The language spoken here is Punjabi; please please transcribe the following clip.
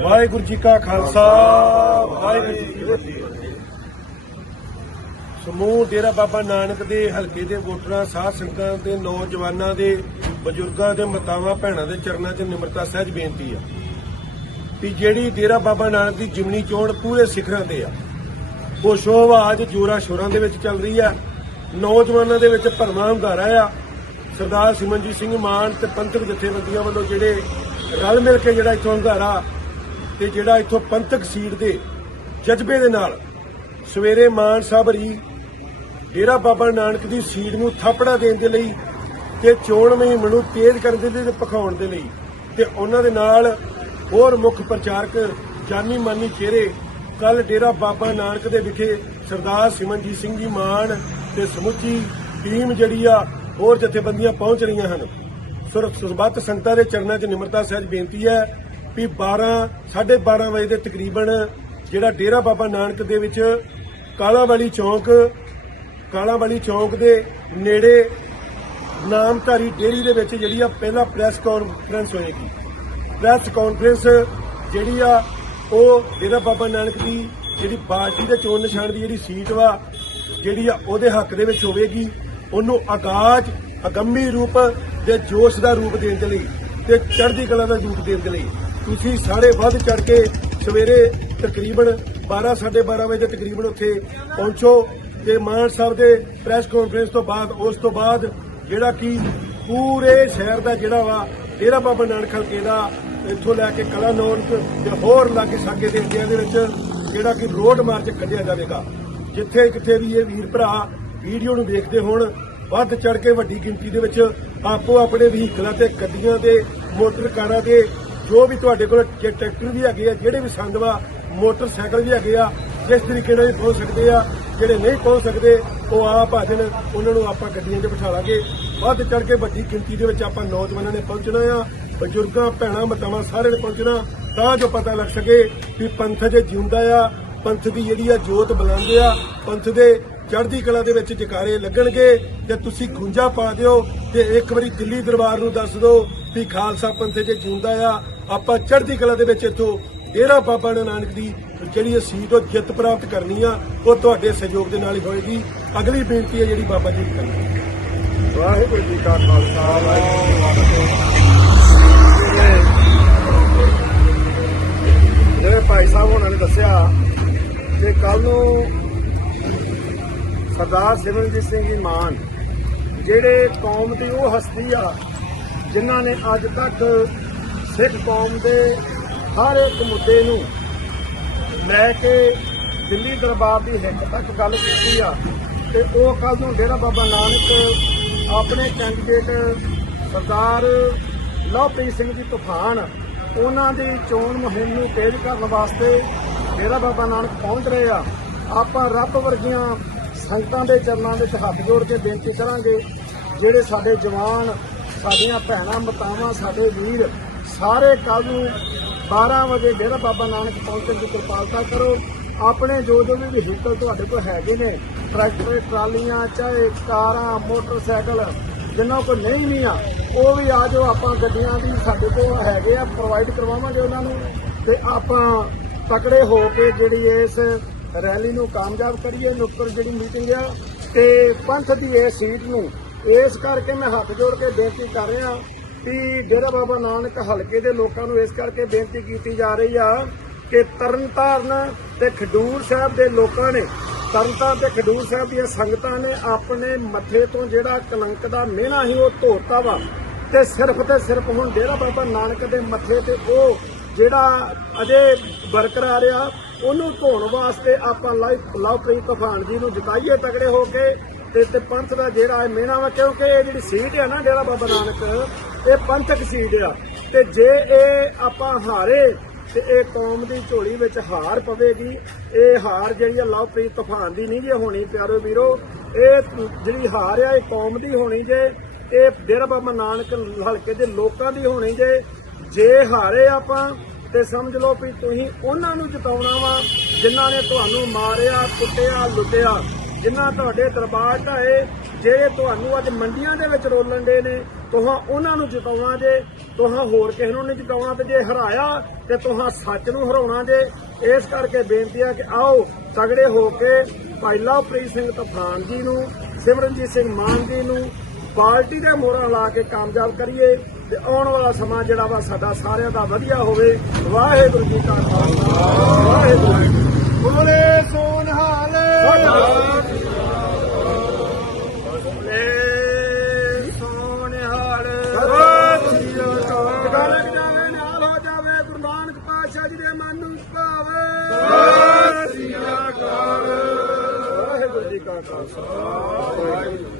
ਵਾਹਿਗੁਰੂ ਜੀ ਕਾ ਖਾਲਸਾ, ਵਾਹਿਗੁਰੂ ਜੀ ਕੀ ਫਤਿਹ। ਸਮੂਹ ਡੇਰਾ ਬਾਬਾ ਨਾਨਕ ਦੇ ਹਲਕੇ ਦੇ ਵੋਟਰਾਂ, ਸਾਧ ਸੰਗਤਾਂ ਤੇ ਨੌਜਵਾਨਾਂ ਦੇ, ਬਜ਼ੁਰਗਾਂ ਦੇ ਮਾਤਾਵਾਂ, ਭੈਣਾਂ ਦੇ ਚਰਨਾਂ 'ਚ ਨਿਮਰਤਾ ਸਹਿਜ ਬੇਨਤੀ ਆ ਵੀ ਜਿਹੜੀ ਡੇਰਾ ਬਾਬਾ ਨਾਨਕ ਦੀ ਜਿਮਨੀ ਚੋਣ ਪੂਰੇ ਸਿਖਰਾਂ ਤੇ ਆ, ਉਹ ਸ਼ੋਭਾ ਅੱਜ ਜੋਰਾਂ ਸ਼ੋਰਾਂ ਦੇ ਵਿੱਚ ਚੱਲ ਰਹੀ ਆ। ਨੌਜਵਾਨਾਂ ਦੇ ਵਿੱਚ ਭਰਵਾਂ ਹੁੰਗਾਰਾ ਆ। ਸਰਦਾਰ ਸਿਮਰਨਜੀਤ ਸਿੰਘ ਮਾਨ ਤੇ ਪੰਥਕ ਜਥੇਬੰਦੀਆਂ ਵੱਲੋਂ ਜਿਹੜੇ ਰਲ ਮਿਲ ਕੇ ਜਿਹੜਾ ਇਥੋਂ ਹੰਗਾਰਾ ਤੇ ਜਿਹੜਾ ਇੱਥੋਂ ਪੰਥਕ ਸੀਟ ਦੇ ਜਜ਼ਬੇ ਦੇ ਨਾਲ ਸਵੇਰੇ ਮਾਨ ਸਾਹਿਬ ਰੀ ਡੇਰਾ ਬਾਬਾ ਨਾਨਕ ਦੀ ਸੀਟ ਨੂੰ ਥਾਪੜਾ ਦੇਣ ਦੇ ਲਈ ਤੇ ਚੋਣ ਮੁਹਿੰਮ ਨੂੰ ਤੇਜ਼ ਕਰਨ ਦੇ ਲਈ ਤੇ ਭਖਾਉਣ ਦੇ ਲਈ ਤੇ ਉਹਨਾਂ ਦੇ ਨਾਲ ਹੋਰ ਮੁੱਖ ਪ੍ਰਚਾਰਕ ਜਾਨੀ ਮਾਨੀ ਚਿਹਰੇ ਕੱਲ ਡੇਰਾ ਬਾਬਾ ਨਾਨਕ ਦੇ ਵਿਖੇ ਸਰਦਾਰ ਸਿਮਨਜੀਤ ਸਿੰਘ ਜੀ ਮਾਨ ਤੇ ਸਮੁੱਚੀ ਟੀਮ ਜਿਹੜੀ ਆ, ਹੋਰ ਜਥੇਬੰਦੀਆਂ ਪਹੁੰਚ ਰਹੀਆਂ ਹਨ। ਸੁਰ ਸੰਗਤਾਂ ਦੇ ਚਰਨਾਂ 'ਚ ਨਿਮਰਤਾ ਸਹਿਜ ਬੇਨਤੀ ਹੈ ਵੀ 12 12:30 ਵਜੇ ਦੇ ਤਕਰੀਬਨ ਜਿਹੜਾ ਡੇਰਾ ਬਾਬਾ ਨਾਨਕ ਦੇ ਵਿੱਚ ਕਾਲਾ ਵਾਲੀ ਚੌਂਕ ਕਾਲਾ ਵਾਲੀ ਚੌਂਕ ਦੇ ਨੇੜੇ ਨਾਮਧਾਰੀ ਡੇਰੀ ਦੇ ਵਿੱਚ ਜਿਹੜੀ ਆ ਪਹਿਲਾ ਪ੍ਰੈਸ ਕਾਨਫਰੰਸ ਹੋਏਗੀ। ਪ੍ਰੈਸ ਕਾਨਫਰੰਸ ਜਿਹੜੀ ਆ, ਉਹ ਡੇਰਾ ਬਾਬਾ ਨਾਨਕ ਦੀ ਜਿਹੜੀ ਪਾਰਟੀ ਦੇ ਚੋਣ ਨਿਸ਼ਾਨ ਦੀ ਜਿਹੜੀ ਸੀਟ ਵਾ, ਜਿਹੜੀ ਆ ਉਹਦੇ ਹੱਕ ਦੇ ਵਿੱਚ ਹੋਵੇਗੀ। ਉਹਨੂੰ ਆਗਾਜ਼, ਅਗੰਮੀ ਰੂਪ ਦੇ ਜੋਸ਼ ਦਾ ਰੂਪ ਦੇਣ ਦੇ ਲਈ ਤੇ ਚੜ੍ਹਦੀ ਕਲਾ ਦਾ ਰੂਪ ਦੇਣ ਦੇ ਲਈ। ਤੁਸੀਂ ਸਾਰੇ ਵੱਧ ਚੜ ਕੇ ਸਵੇਰੇ ਤਕਰੀਬਨ 12 12:30 ਵਜੇ ਤਕਰੀਬਨ ਉੱਥੇ ਪਹੁੰਚੋ। ਤੇ ਮਾਨ ਸਾਹਿਬ ਦੇ ਪ੍ਰੈਸ ਕਾਨਫਰੰਸ ਤੋਂ ਬਾਅਦ, ਉਸ ਤੋਂ ਬਾਅਦ ਜਿਹੜਾ ਕਿ ਪੂਰੇ ਸ਼ਹਿਰ ਦਾ ਜਿਹੜਾ ਵਾ, ਡੇਰਾ ਬਾਬਾ ਨਾਨਕ ਹਲਕੇ ਦਾ, ਇੱਥੋਂ ਲੈ ਕੇ ਕਲਾ ਨੌਰਕ ਤੇ ਹੋਰ ਲਾਗੇ ਸਾਗੇ ਦੇ ਏਰੀਆ ਦੇ ਵਿੱਚ ਜਿਹੜਾ ਕਿ ਰੋਡ ਮਾਰਚ ਕੱਢਿਆ ਜਾਵੇਗਾ। ਜਿੱਥੇ ਕਿਤੇ ਵੀ ਇਹ ਵੀਰ ਭਰਾ ਵੀਡੀਓ ਨੂੰ ਦੇਖਦੇ ਹੋਣ, ਵੱਧ ਚੜ ਕੇ ਵੱਡੀ ਗਿਣਤੀ ਦੇ ਵਿੱਚ ਆਪੋ ਆਪਣੇ ਵਹੀਕਲਾਂ ਤੇ, ਗੱਡੀਆਂ ਤੇ ਮੋਟਰ ਕਾਰਾਂ ਤੇ ਜੋ ਵੀ ਤੁਹਾਡੇ ਕੋਲ ਟਰੈਕਟਰ ਵੀ ਹੈਗੇ ਆ, ਜਿਹੜੇ ਵੀ ਸੰਦ ਵਾ, ਮੋਟਰਸਾਈਕਲ ਵੀ ਹੈਗੇ ਆ, ਜਿਸ ਤਰੀਕੇ ਨਾਲ ਵੀ ਪਹੁੰਚ ਸਕਦੇ ਆ, ਜਿਹੜੇ ਨਹੀਂ ਪਹੁੰਚ ਸਕਦੇ, ਉਹ ਆਪ ਆ ਜਾਣ, ਉਹਨਾਂ ਨੂੰ ਆਪਾਂ ਗੱਡੀਆਂ 'ਚ ਬਿਠਾ ਲਾਂਗੇ। ਵੱਧ ਚੜ ਕੇ ਵੱਡੀ ਗਿਣਤੀ ਦੇ ਵਿੱਚ ਆਪਾਂ ਨੌਜਵਾਨਾਂ ਨੇ ਪਹੁੰਚਣਾ ਆ, ਬਜ਼ੁਰਗਾਂ, ਭੈਣਾਂ, ਮਤਾਵਾਂ ਸਾਰਿਆਂ ਨੇ ਪਹੁੰਚਣਾ, ਤਾਂ ਜੋ ਪਤਾ ਲੱਗ ਸਕੇ ਵੀ ਪੰਥ ਜੇ ਜਿਉਂਦਾ ਆ, ਪੰਥ ਦੀ ਜਿਹੜੀ ਆ ਜੋਤ ਬੁਲੰਦ ਆ, ਪੰਥ ਦੇ ਚੜ੍ਹਦੀ ਕਲਾ ਦੇ ਵਿੱਚ ਜਕਾਰੇ ਲੱਗਣਗੇ, ਤੇ ਤੁਸੀਂ ਖੁੰਝਾ ਪਾ ਦਿਓ, ਤੇ ਇੱਕ ਵਾਰੀ ਦਿੱਲੀ ਦਰਬਾਰ ਨੂੰ ਦੱਸ ਦਿਓ ਵੀ ਖਾਲਸਾ ਪੰਥ ਜੇ ਜਿਉਂਦਾ ਆ ਆਪਾਂ ਚੜ੍ਹਦੀ ਕਲਾ ਦੇ ਵਿੱਚ ਇੱਥੋਂ ਡੇਰਾ ਬਾਬਾ ਨਾਨਕ ਦੀ ਜਿਹੜੀ ਇਹ ਸੀਟ ਉਹ ਜਿੱਤ ਪ੍ਰਾਪਤ ਕਰਨੀ ਆ, ਉਹ ਤੁਹਾਡੇ ਸਹਿਯੋਗ ਦੇ ਨਾਲ ਹੀ ਹੋਏਗੀ। ਅਗਲੀ ਬੇਨਤੀ ਹੈ ਜਿਹੜੀ ਬਾਬਾ ਜੀ ਦੀ ਕਰਨੀ ਵਾਹਿਗੁਰੂ ਜੀ ਕਾ ਖਾਲਸਾ, ਵਾਹਿਗੁਰੂ ਭਾਈ ਸਾਹਿਬ ਉਹਨਾਂ ਨੇ ਦੱਸਿਆ ਕਿ ਕੱਲ ਨੂੰ ਸਰਦਾਰ ਸਿਮਰਨਜੀਤ ਸਿੰਘ ਜੀ ਮਾਨ, ਜਿਹੜੇ ਕੌਮ ਦੀ ਉਹ ਹਸਤੀ ਆ, ਜਿਨ੍ਹਾਂ ਨੇ ਅੱਜ ਤੱਕ ਸਿੱਖ ਕੌਮ ਦੇ ਹਰ ਇੱਕ ਮੁੱਦੇ ਨੂੰ ਲੈ ਕੇ ਦਿੱਲੀ ਦਰਬਾਰ ਦੀ ਹਿੱਕ ਤੱਕ ਗੱਲ ਕੀਤੀ ਆ ਤੇ ਉਹ ਕੱਲ ਨੂੰ ਡੇਰਾ ਬਾਬਾ ਨਾਨਕ ਆਪਣੇ ਕੈਂਡੀਡੇਟ ਸਰਦਾਰ ਲਵਪ੍ਰੀਤ ਸਿੰਘ ਜੀ ਤੂਫਾਨ, ਉਹਨਾਂ ਦੀ ਚੋਣ ਮੁਹਿੰਮ ਨੂੰ ਤੇਜ਼ ਕਰਨ ਵਾਸਤੇ ਡੇਰਾ ਬਾਬਾ ਨਾਨਕ ਪਹੁੰਚ ਰਹੇ ਆ, ਆਪਾਂ ਰੱਬ ਵਰਗੀਆਂ ਸੰਗਤਾਂ ਦੇ ਚਰਨਾਂ ਵਿੱਚ ਹੱਥ ਜੋੜ ਕੇ ਬੇਨਤੀ ਕਰਾਂਗੇ, ਜਿਹੜੇ ਸਾਡੇ ਜਵਾਨ, ਸਾਡੀਆਂ ਭੈਣਾਂ, ਮਤਾਵਾਂ, ਸਾਡੇ ਵੀਰ ਸਾਰੇ ਕੱਲ ਨੂੰ 12 ਵਜੇ ਡੇਰਾ ਬਾਬਾ ਨਾਨਕ ਪਹੁੰਚਣ ਦੀ ਕਿਰਪਾਲਤਾ ਕਰੋ। ਆਪਣੇ ਜੋ ਜੋ ਵੀ ਵਹੀਕਲ ਤੁਹਾਡੇ ਕੋਲ ਹੈਗੇ ਨੇ, ਟਰੈਕਟਰ, ਟਰਾਲੀਆਂ, ਚਾਹੇ ਕਾਰਾਂ, ਮੋਟਰਸਾਈਕਲ ਜਿਨ੍ਹਾਂ ਕੋਲ ਨਹੀਂ ਵੀ ਆ, ਉਹ ਵੀ ਆ ਜਾਓ, ਆਪਾਂ ਗੱਡੀਆਂ ਦੀ ਸਾਡੇ ਕੋਲ ਹੈਗੇ ਆ ਪ੍ਰੋਵਾਈਡ ਕਰਵਾਵਾਂਗੇ ਉਹਨਾਂ ਨੂੰ। ਤੇ ਆਪਾਂ ਤਕੜੇ ਹੋ ਕੇ ਜਿਹੜੀ ਇਸ ਰੈਲੀ ਨੂੰ ਕਾਮਯਾਬ ਕਰੀਏ, ਨੁੱਕਰ ਜਿਹੜੀ ਮੀਟਿੰਗ ਆ, ਤੇ ਪੰਥ ਦੀ ਇਹ ਸੀਟ ਨੂੰ ਇਸ ਕਰਕੇ ਮੈਂ ਹੱਥ ਜੋੜ ਕੇ ਬੇਨਤੀ ਕਰ ਰਿਹਾ ਕਿ ਡੇਰਾ ਬਾਬਾ ਨਾਨਕ ਹਲਕੇ ਦੇ ਲੋਕਾਂ ਨੂੰ ਇਸ ਕਰਕੇ ਬੇਨਤੀ ਕੀਤੀ ਜਾ ਰਹੀ ਆ ਕਿ ਤਰਨਤਾਰਨ ਤੇ ਖਡੂਰ ਸਾਹਿਬ ਦੇ ਲੋਕਾਂ ਨੇ, ਤਰਨਤਾਰਨ ਤੇ ਖਡੂਰ ਸਾਹਿਬ ਦੀਆਂ ਸੰਗਤਾਂ ਨੇ ਆਪਣੇ ਮੱਥੇ ਤੋਂ ਜਿਹੜਾ ਕਲੰਕ ਦਾ ਮਿਹਣਾ ਸੀ ਉਹ ਧੋਤਾ ਵਾ। ਤੇ ਸਿਰਫ ਤੇ ਸਿਰਫ ਹੁਣ ਡੇਰਾ ਬਾਬਾ ਨਾਨਕ ਦੇ ਮੱਥੇ ਤੇ ਉਹ ਜਿਹੜਾ ਅਜੇ ਬਰਕਰਾਰ ਆ, ਉਹਨੂੰ ਧੋਣ ਵਾਸਤੇ ਆਪਾਂ ਲਾਈਵ ਲਵਪ੍ਰੀਤ ਤੂਫਾਨ ਜੀ ਨੂੰ ਜਿਤਾਈਏ ਤਗੜੇ ਹੋ ਕੇ। ਤੇ ਤੇ ਪੰਥ ਦਾ ਜਿਹੜਾ ਇਹ ਮਿਹਣਾ ਵਾ, ਕਿਉਂਕਿ ਇਹ ਜਿਹੜੀ ਸੀਟ ਹੈ ਨਾ ਡੇਰਾ ਬਾਬਾ ਨਾਨਕ, ਇਹ ਪੰਥਕ ਸੀਟ ਆ। ਤੇ ਜੇ ਇਹ ਆਪਾਂ ਹਾਰੇ, ਤੇ ਇਹ ਕੌਮ ਦੀ ਝੋਲੀ ਵਿੱਚ ਹਾਰ ਪਵੇਗੀ। ਇਹ ਹਾਰ ਜਿਹੜੀ ਆ, ਲਵਪ੍ਰੀਤ ਤੂਫਾਨ ਦੀ ਨਹੀਂ ਜੇ ਹੋਣੀ, ਪਿਆਰੋ ਵੀਰੋ। ਇਹ ਜਿਹੜੀ ਹਾਰ ਆ, ਇਹ ਕੌਮ ਦੀ ਹੋਣੀ ਜੇ, ਇਹ ਡੇਰਾ ਬਾਬਾ ਨਾਨਕ ਹਲਕੇ ਦੇ ਲੋਕਾਂ ਦੀ ਹੋਣੀ ਜੇ। ਜੇ ਹਾਰੇ ਆਪਾਂ, ਤੇ ਸਮਝ ਲਓ ਵੀ ਤੁਸੀਂ ਉਹਨਾਂ ਨੂੰ ਜਿਤਾਉਣਾ ਵਾ, ਜਿਨ੍ਹਾਂ ਨੇ ਤੁਹਾਨੂੰ ਮਾਰਿਆ, ਕੁੱਟਿਆ, ਲੁੱਟਿਆ। ਜਿਨ੍ਹਾਂ ਤੁਹਾਡੇ ਦਰਬਾਰ ਢਾਏ ਜਿਹੜੇ ਤੁਹਾਨੂੰ ਅੱਜ ਮੰਡੀਆਂ ਦੇ ਵਿੱਚ ਰੋਲਣ ਦੇ ਨੇ, ਤੁਹਾਂ ਉਹਨਾਂ ਨੂੰ ਜਿਤਾਉਣਾ ਜੇ, ਤੁਹਾਂ ਹੋਰ ਕਿਸੇ ਨੂੰ ਨਹੀਂ ਜਿਤਾਉਣਾ ਤੇ ਜੇ ਹਰਾਇਆ ਤੇ ਤੁਹਾਂ ਸੱਚ ਨੂੰ ਹਰਾਉਣਾ ਜੇ। ਇਸ ਕਰਕੇ ਬੇਨਤੀ ਆ ਕਿ ਆਓ, ਤਗੜੇ ਹੋ ਕੇ ਭਾਈ ਲਵਪ੍ਰੀਤ ਸਿੰਘ ਤਫਾਨ ਜੀ ਨੂੰ, ਸਿਮਰਨਜੀਤ ਸਿੰਘ ਮਾਨ ਜੀ ਨੂੰ, ਪਾਰਟੀ ਦੇ ਮੋਹਰਾਂ ਲਾ ਕੇ ਕਾਮਯਾਬ ਕਰੀਏ ਤੇ ਆਉਣ ਵਾਲਾ ਸਮਾਂ ਜਿਹੜਾ ਵਾ ਸਾਡਾ ਸਾਰਿਆਂ ਦਾ ਵਧੀਆ ਹੋਵੇ। ਵਾਹਿਗੁਰੂ ਜੀ ਕਾ ਖਾਲਸਾ, ਵਾਹਿਗੁਰੂ ਪਾਤਸ਼ਾਹ ਜੀ ਦੇ ਮਨ ਨੂੰ ਭਾਵੇ। ਵਾਹਿਗੁਰੂ ਜੀ ਕਾ ਖਾਲਸਾ। ਵਾਹਿਗੁਰੂ